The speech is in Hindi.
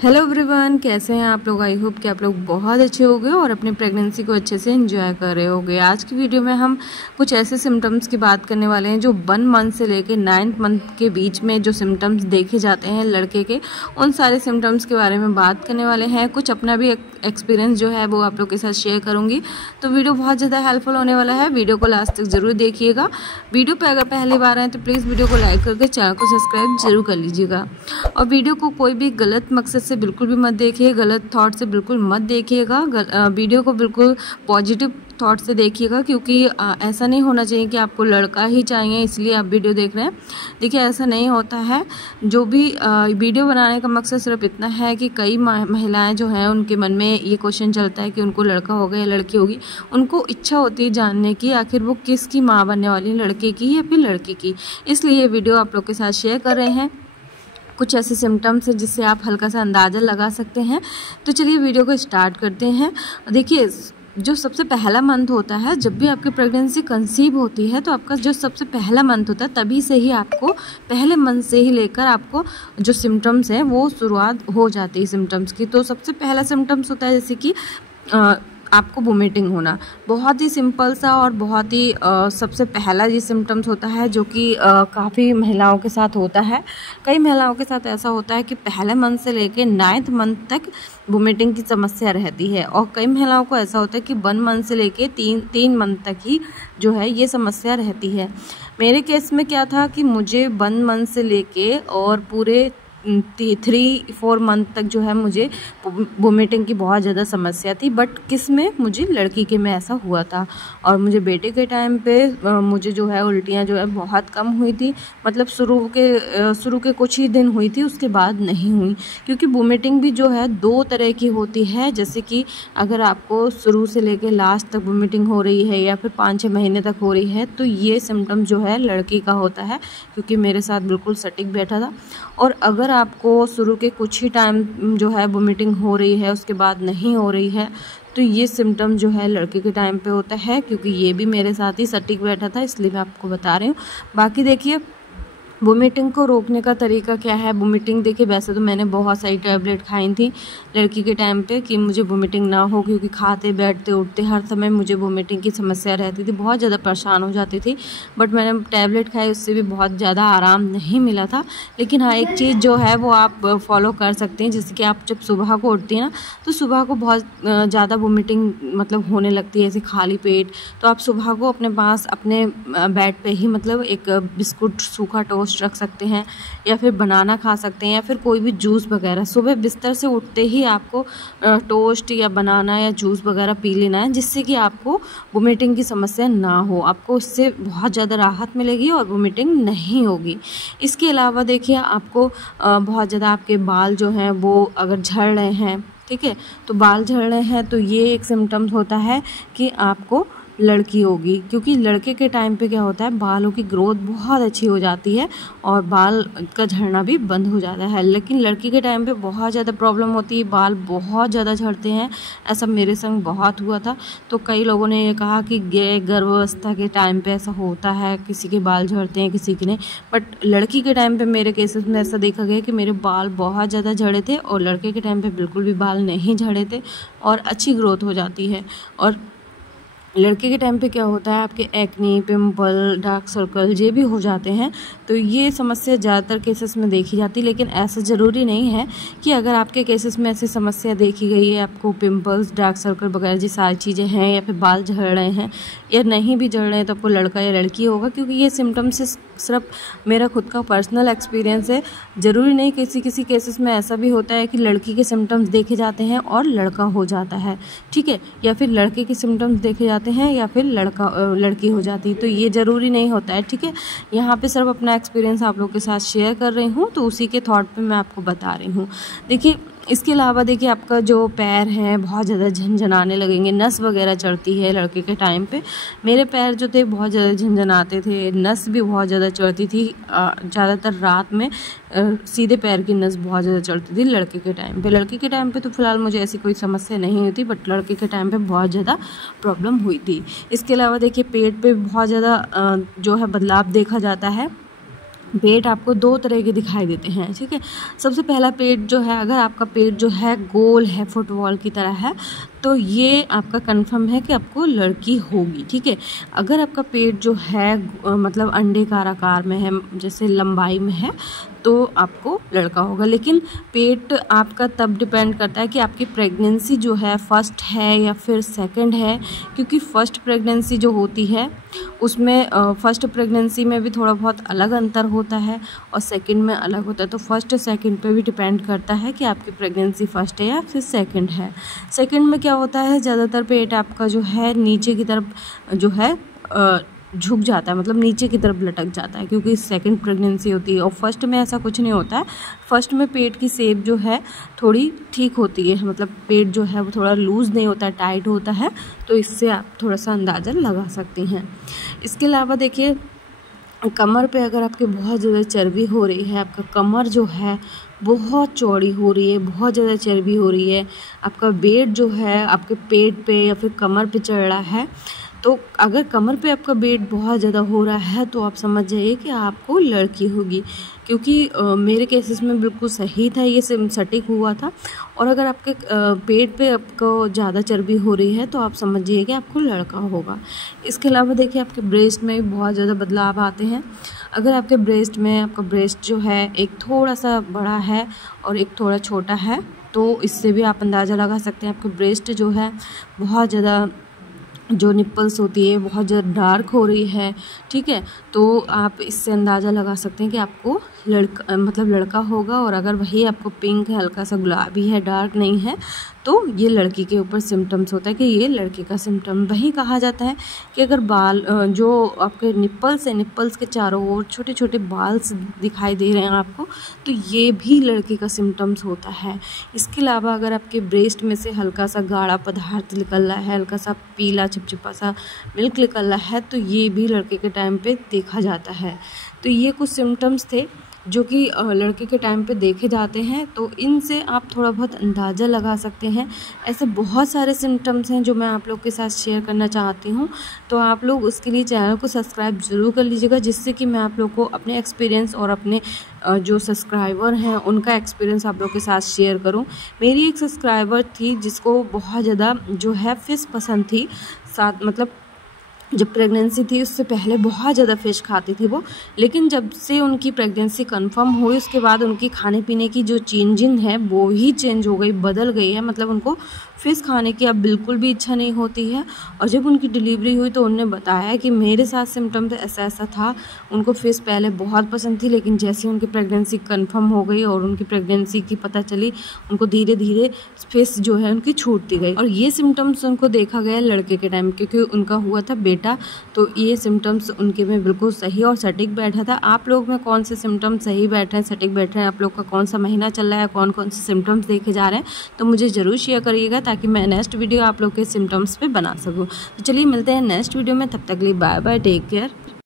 हेलो एवरीवन, कैसे हैं आप लोग। आई होप कि आप लोग बहुत अच्छे होंगे और अपनी प्रेगनेंसी को अच्छे से एंजॉय कर रहे होंगे। आज की वीडियो में हम कुछ ऐसे सिम्टम्स की बात करने वाले हैं जो 1 मंथ से लेके 9th मंथ के बीच में जो सिम्टम्स देखे जाते हैं लड़के के, उन सारे सिम्टम्स के बारे में बात करने वाले हैं। कुछ अपना भी एक्सपीरियंस जो है वो आप लोग के साथ शेयर करूँगी, तो वीडियो बहुत ज़्यादा हेल्पफुल होने वाला है। वीडियो को लास्ट तक ज़रूर देखिएगा। वीडियो पर अगर पहली बार आए तो प्लीज़ वीडियो को लाइक करके चैनल को सब्सक्राइब जरूर कर लीजिएगा। और वीडियो को कोई भी गलत मकसद से बिल्कुल भी मत देखिए, गलत थॉट से बिल्कुल मत देखिएगा। वीडियो को बिल्कुल पॉजिटिव थॉट से देखिएगा, क्योंकि ऐसा नहीं होना चाहिए कि आपको लड़का ही चाहिए इसलिए आप वीडियो देख रहे हैं। देखिए, ऐसा नहीं होता है। जो भी वीडियो बनाने का मकसद सिर्फ इतना है कि कई महिलाएं जो हैं उनके मन में ये क्वेश्चन चलता है कि उनको लड़का होगा या लड़की होगी। उनको इच्छा होती है जानने की आखिर वो किसकी माँ बनने वाली, लड़के की या फिर लड़की की। इसलिए ये वीडियो आप लोग के साथ शेयर कर रहे हैं। कुछ ऐसे सिम्टम्स हैं जिससे आप हल्का सा अंदाज़ा लगा सकते हैं। तो चलिए वीडियो को स्टार्ट करते हैं। देखिए, जो सबसे पहला मंथ होता है, जब भी आपकी प्रेगनेंसी कंसीव होती है तो आपका जो सबसे पहला मंथ होता है तभी से ही आपको, पहले मंथ से ही लेकर आपको जो सिम्टम्स हैं वो शुरुआत हो जाती है सिम्टम्स की। तो सबसे पहला सिम्टम्स होता है जैसे कि आपको वोमिटिंग होना। बहुत ही सिंपल सा और बहुत ही सबसे पहला ये सिम्टम्स होता है जो कि काफ़ी महिलाओं के साथ होता है। कई महिलाओं के साथ ऐसा होता है कि पहले मंथ से लेके 9th मंथ तक वोमिटिंग की समस्या रहती है, और कई महिलाओं को ऐसा होता है कि 1 मंथ से लेके 3 मंथ तक ही जो है ये समस्या रहती है। मेरे केस में क्या था कि मुझे 1 मंथ से लेके और पूरे 3-4 मंथ तक जो है मुझे वोमिटिंग की बहुत ज़्यादा समस्या थी। बट किस में, मुझे लड़की के में ऐसा हुआ था। और मुझे बेटे के टाइम पे मुझे जो है उल्टियाँ जो है बहुत कम हुई थी। मतलब शुरू के कुछ ही दिन हुई थी, उसके बाद नहीं हुई। क्योंकि वोमिटिंग भी जो है 2 तरह की होती है। जैसे कि अगर आपको शुरू से लेकर लास्ट तक वोमिटिंग हो रही है या फिर 5-6 महीने तक हो रही है तो ये सिम्टम जो है लड़की का होता है, क्योंकि मेरे साथ बिल्कुल सटीक बैठा था। और अगर आपको शुरू के कुछ ही टाइम जो है वोमिटिंग हो रही है, उसके बाद नहीं हो रही है, तो ये सिम्टम जो है लड़के के टाइम पे होता है। क्योंकि ये भी मेरे साथ ही सटीक बैठा था, इसलिए मैं आपको बता रही हूँ। बाकी देखिए, वोमिटिंग को रोकने का तरीका क्या है। वोमिटिंग देखिए, वैसे तो मैंने बहुत सारी टैबलेट खाई थी लड़की के टाइम पे कि मुझे वोमिटिंग ना हो, क्योंकि खाते बैठते उठते हर समय मुझे वोमिटिंग की समस्या रहती थी, बहुत ज़्यादा परेशान हो जाती थी। बट मैंने टैबलेट खाई, उससे भी बहुत ज़्यादा आराम नहीं मिला था। लेकिन हाँ, एक चीज़ जो है वो आप फॉलो कर सकते हैं। जैसे कि आप जब सुबह को उठती हैं ना, तो सुबह को बहुत ज़्यादा वोमिटिंग मतलब होने लगती है ऐसे खाली पेट। तो आप सुबह को अपने पास अपने बेड पे ही मतलब एक बिस्कुट, सूखा टोस्ट रख सकते हैं, या फिर बनाना खा सकते हैं, या फिर कोई भी जूस वगैरह। सुबह बिस्तर से उठते ही आपको टोस्ट या बनाना या जूस वगैरह पी लेना है, जिससे कि आपको वोमिटिंग की समस्या ना हो। आपको इससे बहुत ज़्यादा राहत मिलेगी और वोमिटिंग नहीं होगी। इसके अलावा देखिए, आपको बहुत ज़्यादा आपके बाल जो हैं वो अगर झड़ रहे हैं, ठीक है, तो बाल झड़ रहे हैं तो ये एक सिम्टम्स होता है कि आपको लड़की होगी। क्योंकि लड़के के टाइम पे क्या होता है, बालों की ग्रोथ बहुत अच्छी हो जाती है और बाल का झड़ना भी बंद हो जाता है। लेकिन लड़की के टाइम पे बहुत ज़्यादा प्रॉब्लम होती है, बाल बहुत ज़्यादा झड़ते हैं। ऐसा मेरे संग बहुत हुआ था। तो कई लोगों ने ये कहा कि गर्भावस्था के टाइम पे ऐसा होता है, किसी के बाल झड़ते हैं किसी के नहीं। बट लड़की के टाइम पर मेरे केसेस में ऐसा देखा गया कि मेरे बाल बहुत ज़्यादा झड़े थे, और लड़के के टाइम पर बिल्कुल भी बाल नहीं झड़े थे और अच्छी ग्रोथ हो जाती है। और लड़के के टाइम पे क्या होता है, आपके एक्ने, पिंपल, डार्क सर्कल ये भी हो जाते हैं। तो ये समस्या ज़्यादातर केसेस में देखी जाती है। लेकिन ऐसा ज़रूरी नहीं है कि अगर आपके केसेस में ऐसी समस्या देखी गई है, आपको पिंपल्स, डार्क सर्कल वगैरह ये सारी चीज़ें हैं, या फिर बाल झड़ रहे हैं या नहीं भी झड़ रहे हैं, तो आपको लड़का या लड़की होगा। क्योंकि ये सिम्टम्स सिर्फ मेरा खुद का पर्सनल एक्सपीरियंस है। ज़रूरी नहीं, किसी केसेस में ऐसा भी होता है कि लड़की के सिम्टम्स देखे जाते हैं और लड़का हो जाता है, ठीक है, या फिर लड़के के सिम्टम्स देखे जाते हैं या फिर लड़की हो जाती है। तो ये ज़रूरी नहीं होता है, ठीक है। यहाँ पे सिर्फ अपना एक्सपीरियंस आप लोग के साथ शेयर कर रही हूँ, तो उसी के थॉट पे मैं आपको बता रही हूँ। देखिए, इसके अलावा देखिए, आपका जो पैर है बहुत ज़्यादा झनझनाने लगेंगे, नस वगैरह चढ़ती है लड़के के टाइम पे। मेरे पैर जो थे बहुत ज़्यादा झनझनाते थे, नस भी बहुत ज़्यादा चढ़ती थी। ज़्यादातर रात में सीधे पैर की नस बहुत ज़्यादा चढ़ती थी लड़के के टाइम पे। लड़के के टाइम पे तो फ़िलहाल मुझे ऐसी कोई समस्या नहीं हुई थी, बट लड़के के टाइम पे बहुत ज़्यादा प्रॉब्लम हुई थी। इसके अलावा देखिए, पेट पे बहुत ज़्यादा जो है बदलाव देखा जाता है। पेट आपको दो तरह के दिखाई देते हैं, ठीक है। सबसे पहला पेट जो है, अगर आपका पेट जो है गोल है, फुटबॉल की तरह है, तो ये आपका कंफर्म है कि आपको लड़की होगी, ठीक है। अगर आपका पेट जो है मतलब अंडाकार आकार में है, जैसे लंबाई में है, तो आपको लड़का होगा। लेकिन पेट आपका तब डिपेंड करता है कि आपकी प्रेगनेंसी जो है फर्स्ट है या फिर सेकंड है, क्योंकि फर्स्ट प्रेगनेंसी जो होती है उसमें फर्स्ट प्रेगनेंसी में भी थोड़ा बहुत अलग अंतर होता है और सेकंड में अलग होता है। तो फर्स्ट सेकंड पे भी डिपेंड करता है कि आपकी प्रेगनेंसी फर्स्ट है या फिर सेकंड है। सेकंड में क्या होता है, ज़्यादातर पेट आपका जो है नीचे की तरफ जो है झुक जाता है, मतलब नीचे की तरफ लटक जाता है, क्योंकि सेकंड प्रेगनेंसी होती है। और फर्स्ट में ऐसा कुछ नहीं होता है। फर्स्ट में पेट की शेप जो है थोड़ी ठीक होती है, मतलब पेट जो है वो थोड़ा लूज़ नहीं होता है, टाइट होता है। तो इससे आप थोड़ा सा अंदाज़ा लगा सकती हैं। इसके अलावा देखिए, कमर पे अगर आपके बहुत ज़्यादा चर्बी हो रही है, आपका कमर जो है बहुत चौड़ी हो रही है, बहुत ज़्यादा चर्बी हो रही है, आपका वेट जो है आपके पेट पे या फिर कमर पे चढ़ रहा है, तो अगर कमर पे आपका वेट बहुत ज़्यादा हो रहा है तो आप समझ जाइए कि आपको लड़की होगी। क्योंकि मेरे केसेस में बिल्कुल सही था, ये सटीक हुआ था। और अगर आपके पेट पे आपको ज़्यादा चर्बी हो रही है तो आप समझिए कि आपको लड़का होगा। इसके अलावा देखिए, आपके ब्रेस्ट में भी बहुत ज़्यादा बदलाव आते हैं। अगर आपके ब्रेस्ट में आपका ब्रेस्ट जो है एक थोड़ा सा बड़ा है और एक थोड़ा छोटा है, तो इससे भी आप अंदाज़ा लगा सकते हैं। आपका ब्रेस्ट जो है बहुत ज़्यादा, जो निप्पल्स होती है बहुत ज़्यादा डार्क हो रही है, ठीक है, तो आप इससे अंदाज़ा लगा सकते हैं कि आपको लड़का होगा। और अगर वही आपको पिंक है, हल्का सा गुलाबी है, डार्क नहीं है, तो ये लड़की के ऊपर सिम्टम्स होता है कि ये लड़के का सिम्टम। वही कहा जाता है कि अगर बाल जो आपके निप्पल्स है, निप्पल्स के चारों ओर छोटे छोटे बाल्स दिखाई दे रहे हैं आपको, तो ये भी लड़के का सिम्टम्स होता है। इसके अलावा अगर आपके ब्रेस्ट में से हल्का सा गाढ़ा पदार्थ निकल रहा है, हल्का सा पीला चिपचिपा सा मिल्क निकल रहा है, तो ये भी लड़के के टाइम पे देखा जाता है। तो ये कुछ सिम्टम्स थे जो कि लड़के के टाइम पे देखे जाते हैं। तो इनसे आप थोड़ा बहुत अंदाज़ा लगा सकते हैं। ऐसे बहुत सारे सिम्टम्स हैं जो मैं आप लोग के साथ शेयर करना चाहती हूँ, तो आप लोग उसके लिए चैनल को सब्सक्राइब ज़रूर कर लीजिएगा, जिससे कि मैं आप लोग को अपने एक्सपीरियंस और अपने जो सब्सक्राइबर हैं उनका एक्सपीरियंस आप लोग के साथ शेयर करूँ। मेरी एक सब्सक्राइबर थी जिसको बहुत ज़्यादा जो है फ़िश पसंद थी, साथ मतलब जब प्रेगनेंसी थी उससे पहले बहुत ज़्यादा फ़िश खाती थी वो, लेकिन जब से उनकी प्रेगनेंसी कंफर्म हुई उसके बाद उनकी खाने पीने की जो चेंजिंग है वो ही चेंज हो गई, बदल गई है। मतलब उनको फ़िश खाने की अब बिल्कुल भी इच्छा नहीं होती है। और जब उनकी डिलीवरी हुई तो उन्होंने बताया कि मेरे साथ सिम्टम्स ऐसा ऐसा था। उनको फ़िश पहले बहुत पसंद थी, लेकिन जैसे उनकी प्रेगनेंसी कंफर्म हो गई और उनकी प्रेगनेंसी की पता चली, उनको धीरे धीरे फ़िश जो है उनकी छूटती गई। और ये सिम्टम्स उनको देखा गया लड़के के टाइम, क्योंकि उनका हुआ था बेटा, तो ये सिम्टम्स उनके में बिल्कुल सही और सटीक बैठा था। आप लोग में कौन से सिम्टम्स सही बैठ रहे हैं, सटीक बैठ रहे हैं, आप लोग का कौन सा महीना चल रहा है, कौन कौन से सिम्टम्स देखे जा रहे हैं, तो मुझे ज़रूर शेयर करिएगा ताकि मैं नेक्स्ट वीडियो आप लोग के सिम्टम्स पे बना सकूं। तो चलिए मिलते हैं नेक्स्ट वीडियो में, तब तक के लिए बाय बाय, टेक केयर।